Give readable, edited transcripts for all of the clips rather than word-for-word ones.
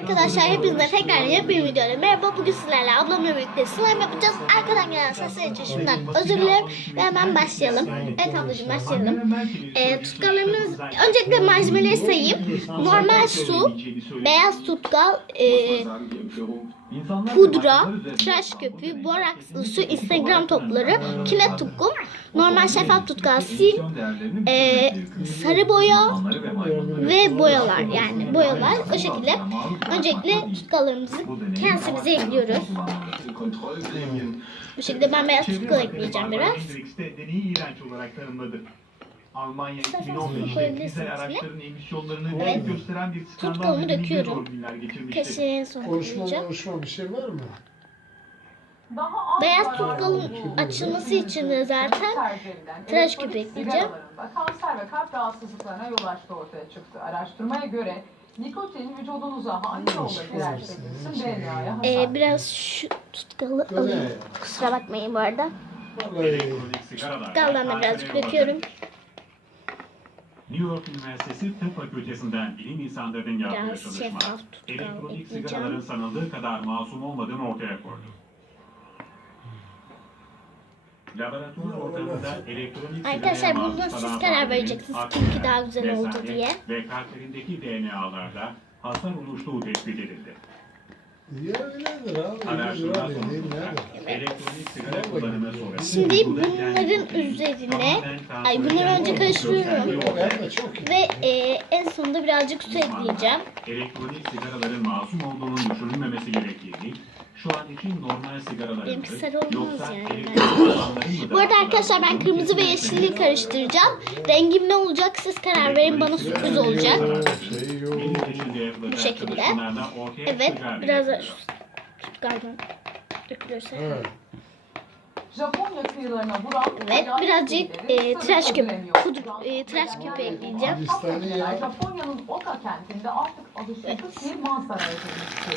Arkadaşlar hepinize tekrar yeni bir videoyla merhaba. Bugün sizlerle ablamla birlikte slime yapacağız. Arkadan gelen sesler için şimdiden özür dilerim ve hemen başlayalım. Evet ablacığım başlayalım. Tutkallarımız, öncelikle malzemeleri sayayım. Normal su, beyaz tutkal, pudra, tıraş köpüğü, borakslı su, Instagram topları, kinet tukum, normal şeffaf tutkal, sil, sarı boya ve boyalar, yani boyalar. O şekilde öncelikle tutkallarımızı kendimize ekliyoruz. Bu şekilde ben beyaz tutkal ekleyeceğim biraz. Almanya 2015'te dizel araçların emisyonlarını gösteren bir skandal tutkalımı döküyorum. geçirmişti. Kaşığın sonra koyacağım. Konuşma bir şey var mı? Beyaz tutkalın açılması için de zaten tıraş köpüğü ekleyeceğim. Kanser ve kalp rahatsızlıklarına yol açtığı ortaya çıktı. Araştırmaya göre nikotin vücudunuza hangi yolla girerse girsin DNA'ya hasar. Biraz şu tutkalı alayım. Kusura bakmayın bu arada. Tutkaldan da birazcık döküyorum. New York Üniversitesi Tıp Fakültesinden bilim insanlarının yaptığı Biraz çalışma, şeffaf tutkal elektronik ekleyeceğim. sigaraların sanıldığı kadar masum olmadığını ortaya koydu. Laboratuvar ortamında elektronik Arkadaşlar sigaraya bundan maruz siz kalan karar maddenin vereceksiniz. akciğer, Kimki daha güzel oldu vesane diye. ve kalplerindeki DNA'larda hasar oluştuğu tespit edildi. Ya öyledir abi. Araştırma Öyledir abi. sonucunda Evet. elektronik sigara kullanımı sonrası Şimdi bunların üzerine, bunları önce karıştırıyorum ve en sonunda birazcık su ekleyeceğim. elektronik sigaraların masum olduğunun düşünülmemesi gerektiğini, şu an için normal sigaraların Benimki sarı olmaz yoksa yani. elektronik olanların mı Bu arada daha arkadaşlar ben kırmızı ve yeşilliği karıştıracağım. Rengim ne olacak siz karar verin, bana sürpriz olacak. Bu şekilde. Evet, biraz da şu tutkaldan dökülürse. Evet. Japonya kıyılarına vuran Evet, birazcık tıraş köpüğü, tıraş köpüğü ekleyeceğim. Japonya'nın Oka kentinde artık alışılmış bir manzara edilmişti.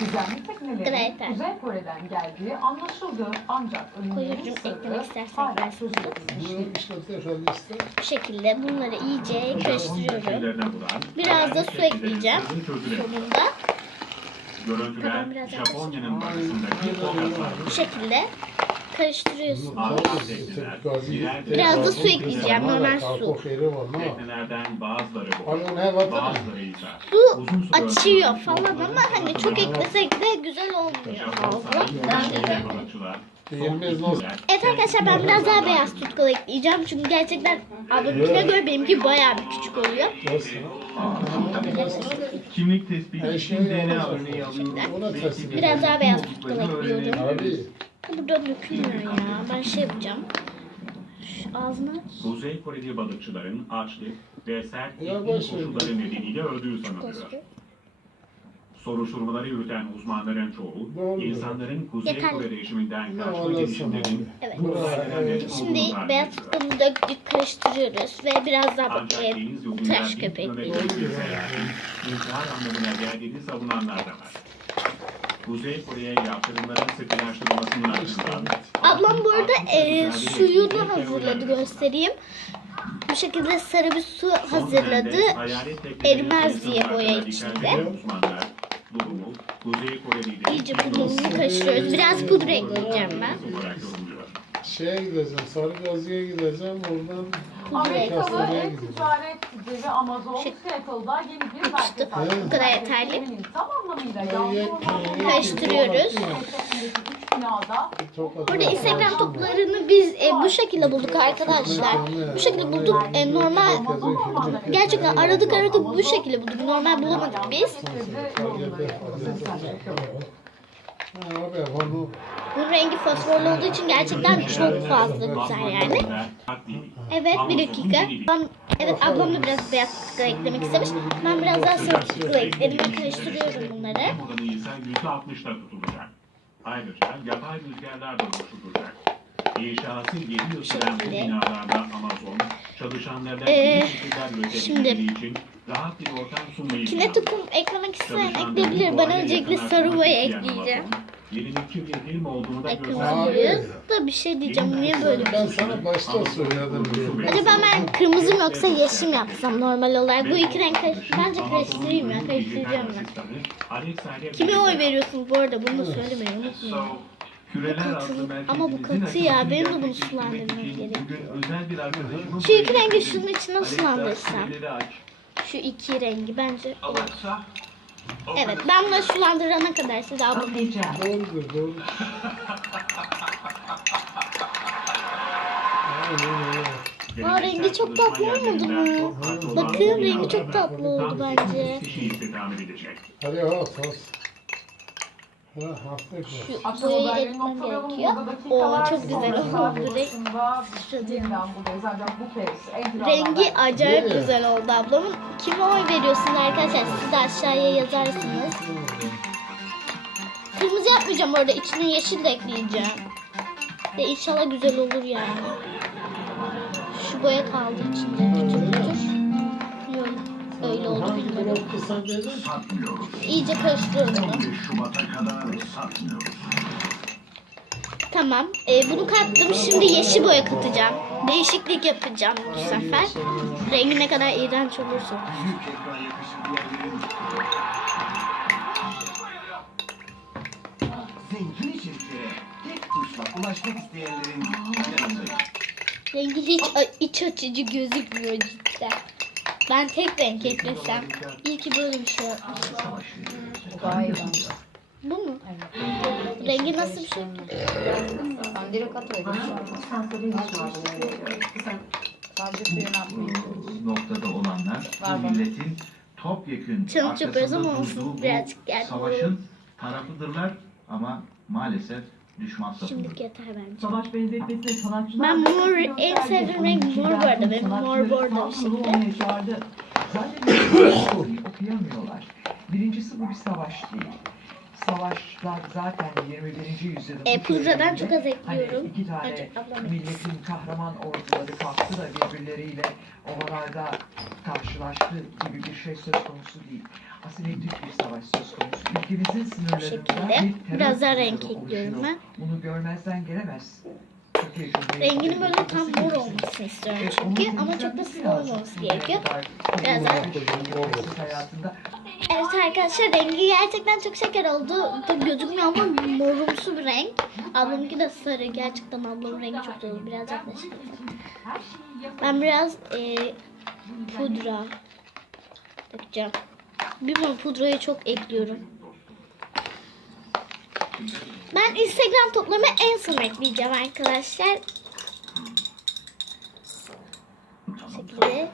Gizemli teknelerin Evet. Kuzey Kore'den geldiği anlaşıldı ancak ölümlerin Koyucuğum, sırrı eklemek istersen hala eklersin. çözülememişti. Bunu işte tekrar ister. Bu şekilde bunları iyice karıştırıyorum. Biraz da su ekleyeceğim sonunda. Görüntüler Tamam, biraz Japonya'nın batısındaki Okaslar. Bu şekilde karıştırıyorsun. Biraz da su ekleyeceğim, normal su. Teknelerden bazıları bu. Hani ne var? Bazıları ise Su uzun süre açıyor falan ama hani çok eklesek de güzel olmuyor fazla. Yenmez olsun. Evet arkadaşlar ben biraz daha beyaz tutkal ekleyeceğim çünkü gerçekten ablamınkine göre benimki bayağı bir küçük oluyor. Kimlik tespiti Her için şey DNA olmaz. örneği alındı. Ona teslim Biraz daha beyaz tutkal ekliyorum. Abi. Burada dökülmüyor ya. Ben şey yapacağım. Şu ağzını aç. Kuzey Koreli balıkçıların açlık ve sert Ya iklim boş ver. koşulları nedeniyle öldüğü sanılıyor. Koskoca. Soruşturmaları yürüten uzmanların çoğu, Doğru. insanların Kuzey Yeterli. Kore rejiminden Ne kaçma olursa girişimlerinin Evet. bu ailelerden Şimdi olduğunu tahmin beyaz ediyor. tutkalını döktük, karıştırıyoruz ve biraz daha Ancak deniz yoluyla tıraş 1000 köpüğü kilometrelik ekliyoruz. bir seyahatin intihar anlamına geldiğini savunanlar da var. Kuzey Kore'ye yaptırımların sıkılaştırılmasının ardından Ablam bu arada suyunu hazırladı, göstereyim. Bu şekilde sarı bir su hazırladı. Erimez diye boya içinde. İyice pudrunu karıştırıyoruz. Biraz pudra ekleyeceğim ben. Şeye gideceğim. Sarıgazi'ye gideceğim. Oradan Amerikalı hastaneye en gideceğim. ticaret devi Amazon Seattle'da yeni bir merkez açtı. Bu kadar yeterli. Tam anlamıyla Karıştırıyoruz. Burada Instagram toplarını biz bu şekilde bulduk arkadaşlar. Bu şekilde bulduk. Normal gerçekten aradık bu şekilde bulduk. Normal bulamadık biz. Abi onu Bu rengi fosforlu olduğu için gerçekten çok fazla güzel yani. Evet bir dakika. Evet ablam da biraz beyaz tutkal eklemek istemiş. Ben biraz daha sarı tutkal ekledim ve karıştırıyorum bunları. Oranı ise %60'da tutulacak. Ayrıca yapay rüzgarlar da oluşturulacak. İnşası 7 yıl süren bu binalarda Amazon çalışanlardan şimdi için rahat bir ortam sunmayı kinet tukum eklemek isteyen ekleyebilir. Ben öncelikle sarı boya ekleyeceğim. yenilikçi bir film olduğunu da Ay, kırmızı gösterdi. boya da bir şey diyeceğim. Niye böyle? Ben sana başta söyledim diye. Acaba ben kırmızı mı yoksa yeşil mi yapsam normal olarak? Bu iki renk bence karıştırayım ya. Karıştıracağım ben. Kime oy veriyorsunuz bu arada? Bunu da söylemeyi unutmayın. Küreler katı. adlı belki Ama bu dizinizin katı ya, açılışını benim de bunu gerçekleştirmek sulandırmam için gerekiyor. bugün özel bir arkadaşımın Şu iki buraya rengi geldi. şunun içine Alexa, sulandırsam. küreleri aç. Şu iki rengi bence olur. Alexa, Evet, ben bunu sulandırana kadar size ablam. Doğrudur, doğru. Aa, rengi çok tatlı olmadı mı? Bakın rengi çok tatlı oldu bence. Hadi hop. Ha, hafif Şu var. boyayı etmem gerekiyor. Oo, çok güzel oldu. Yeniden buradayız ancak bu kez Rengi acayip güzel oldu ablamın. Kime oy veriyorsunuz arkadaşlar? Siz de aşağıya yazarsınız. Kırmızı yapmayacağım orada. İçine yeşil de ekleyeceğim. Ve inşallah güzel olur yani. Şu boya kaldı içinde. Küçük. Yok. Öyle oldu bilmiyorum. Kısa dedim. İyice karıştırıyorum bunu. Şubat'a kadar satmıyoruz. Tamam. Bunu kattım. Şimdi yeşil boya katacağım. Değişiklik yapacağım bu sefer. Rengi ne kadar iğrenç olursa. Büyük ekran yakışıklı yerlerin. Zengin içeriklere tek tuşla ulaşmak isteyenlerin yanındayız. Rengi hiç iç açıcı gözükmüyor cidden. Ben tek renk eklesem. İyi ki böyle bir şey yapmışım. Bu mu? Rengi nasıl bir şey? Ben direkt atıyorum. Sadece suyunu atmayın. Noktada olanlar Var bu mı? milletin topyekün Challenge yapıyoruz ama arkasında olsun, durduğu bu birazcık geldi. savaşın tarafıdırlar ama maalesef düşman safıdır. Şimdilik yeter bence. Savaş benzetmesine sanatçılar... Ben mor, en sevdiğim renk mor bu arada. Benim mor bordo bir şekilde. Zaten okuyamıyorlar. Birincisi bu bir savaş değil. Savaşlar zaten 21. yüzyılda... Pudradan çok az ekliyorum. Hani iki tane Önce ablam milletin kahraman orduları kalktı da birbirleriyle ovalarda karşılaştı gibi bir şey söz konusu değil. Asimetrik bir savaş söz konusu. Ülkemizin sınırlarında şekilde. bir terör Biraz daha unsurları renk ekliyorum oluşuyor. ben. Bunu görmezden gelemez. Türkiye Cumhuriyeti Renginin böyle tam mor Devleti olmasını istiyorum Evet, çünkü. onun Ama çok da temizlenmesi sıvı lazım. olmaması gerekiyor. Biraz Biraz daha- hayatında Evet arkadaşlar, rengi gerçekten çok şeker oldu. Tabii gözükmüyor ama morumsu bir renk. Ablamınki de sarı. Gerçekten ablamın rengi çok güzel oldu. Biraz yaklaşık. Ben biraz pudra dökeceğim. Bilmiyorum, pudrayı çok ekliyorum. Ben Instagram toplarıma en son ekleyeceğim arkadaşlar. Bu şekilde.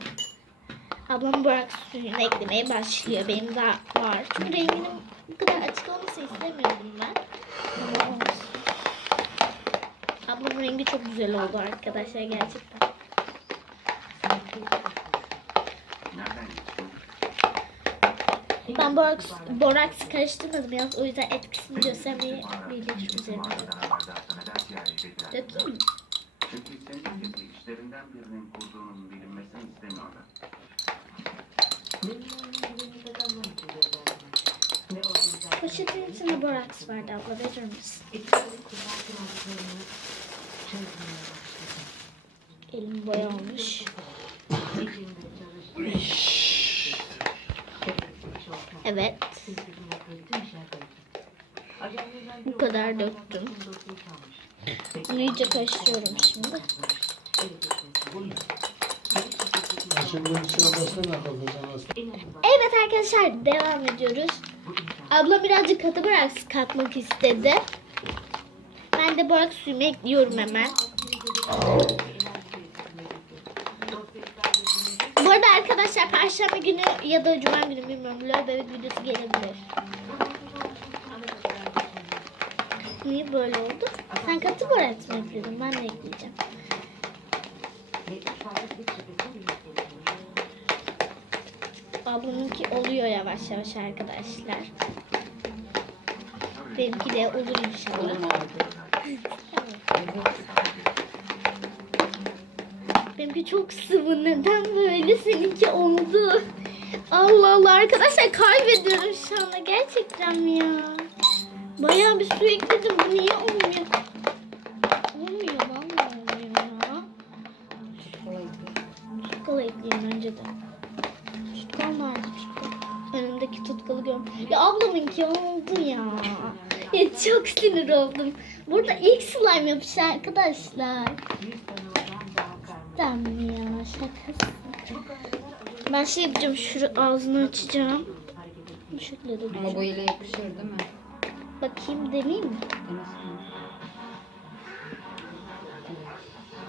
Ablam borak suyunu eklemeye başlıyor. Benim daha var. Çünkü renginin bu kadar açık olmasını istemiyordum ben. Ama olsun. Ablamın rengi çok güzel oldu arkadaşlar gerçekten. Ben boraks karıştırmadım yalnız, o yüzden etkisini göstermeyi birleştirmek üzere. Dökeyim mi? Çünkü senin gibi işlerinden birinin kurduğunun bilinmesini istemiyorlar. Poşetin içinde boraks vardı abla, verir misin? Elim boyanmış. Evet. Bu kadar döktüm. Bunu iyice karıştırıyorum şimdi. Şimdi bir şey başka ne yapacağız? Evet arkadaşlar, devam ediyoruz. Abla birazcık katı boraks katmak istedi. Ben de boraks suyumu ekliyorum hemen. Bu arada arkadaşlar Perşembe günü ya da Cuma günü bilmiyorum, Lol Bebek videosu gelebilir. Niye böyle oldu? Sen katı boraks mı ekledin? Ben de ekleyeceğim. Ablamınki oluyor yavaş yavaş arkadaşlar. Benimki de olur inşallah. Benimki çok sıvı. Neden böyle? Seninki oldu. Allah Allah arkadaşlar, kaybediyorum şu anda. Gerçekten mi ya? Bayağı bir su ekledim. Bu niye olmuyor? Olmuyor vallahi olmuyor ya. Tutkal ekleyeyim önce de. Tutkal nerede tutkal? Önümdeki tutkalı görmüyorum. Ya ablamınki oldu ya. Ya çok sinir oldum. Burada ilk slime yapış arkadaşlar. Cidden mi ya? Şakası. Ben şey yapacağım. Şu ağzını açacağım. Bu şekilde Ama dökeceğim. bu ile yakışır değil mi? Bakayım deneyeyim mi?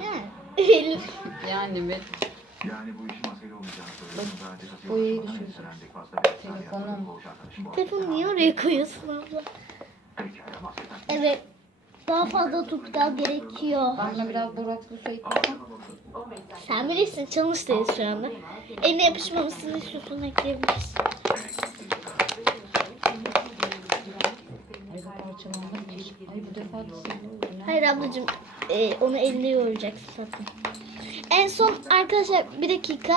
Yani. Elif. Yani bir Yani bu işin masayla olmayacağını söylüyorum. Sadece boyayı kasıyor. düşürsün. Öğrendik fazla bir Telefonum. boş arkadaşım bu. Telefonu niye oraya koyuyorsun abla? Pekala masaya. Evet. Daha fazla tutkal gerekiyor. bana biraz borakslı su eklesen. Sen bilirsin, challenge'dayız şu anda. Eline yapışmamasını istiyorsan ekleyebilirsin. Ay bu parçalandı. Ay bu defa da sıvı. Hayır ablacığım, onu eline yoğuracaksın zaten. En son arkadaşlar bir dakika.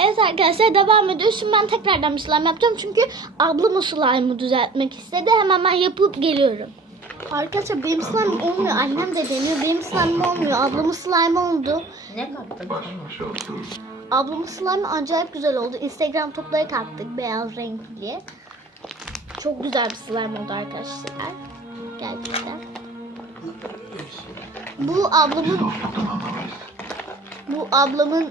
Evet arkadaşlar devam ediyoruz. Şimdi ben tekrardan bir slime yapacağım. Çünkü ablam o slime'ı düzeltmek istedi. Hemen ben yapıp geliyorum. Arkadaşlar benim slime'ım olmuyor. Annem de deniyor. Benim slime'ım olmuyor. Ablamın slime oldu. Ne kattın? Ablamın slime acayip güzel oldu. Instagram topları kattık beyaz renkli. Çok güzel bir slime oldu arkadaşlar. Gerçekten. Bu ablamın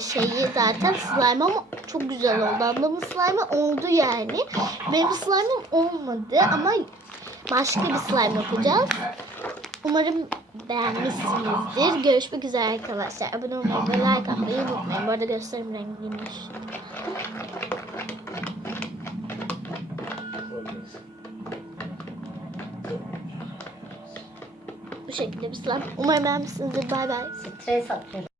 şeyi zaten slime ama çok güzel oldu. Ablamın slime oldu yani. Benim slime'ım olmadı ama başka bir slime yapacağız. Umarım beğenmişsinizdir. Görüşmek üzere arkadaşlar. Abone olmayı ve like atmayı unutmayın. Bu arada gösterim rengiymiş. Bu şekilde bir slime. Umarım beğenmişsinizdir. Bay bay. Stres atıyorum.